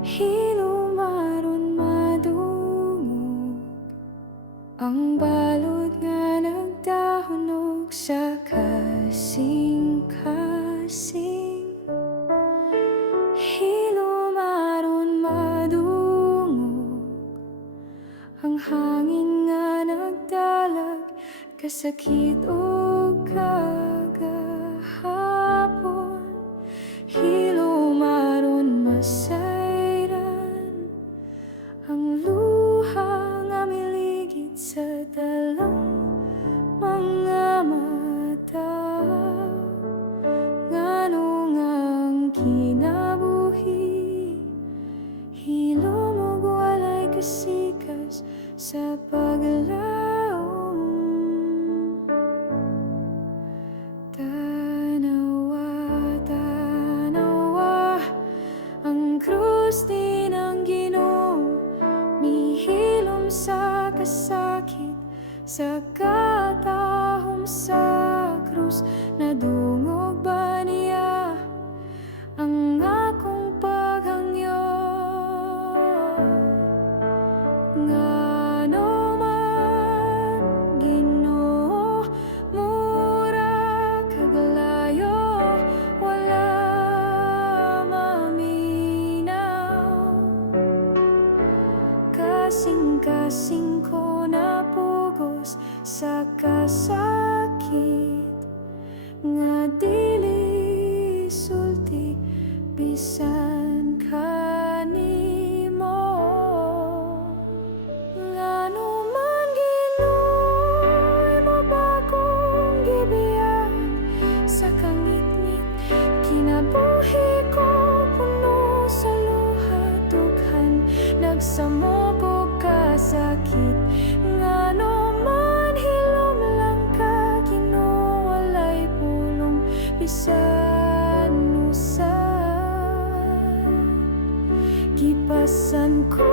Hilumaron madungog ang balod nga nagdahunog sa kasing-kasing. Hilumaron madungog ang hangin nga nagdalag kasakit o kagahapon. Hilumaron masayran ang luha nga miligid sa dalang mga mata. Ngano nga ang kinabuhi hilumog walay kasikas sa paglaom. Tanawa ang krus din ang Ginoo, mihilom sa kasakit sa katahom sa krus. Nadungog ba niya ang akong paghangyo? Ngano man Ginoo, mura kaglayo, wala maminaw. Kasing-kasing ko napugos sa kasakit nga dili sulti bisan kanimo. Ngano man Ginoo, imo ba kong gibiyan sa kangit-ngit? Kinabuhi ko puno sa luha, dughan nagsamok og kasakit. Ngano man hilom lang ka Ginoo, walay pulong bisan usa. Gipasan ko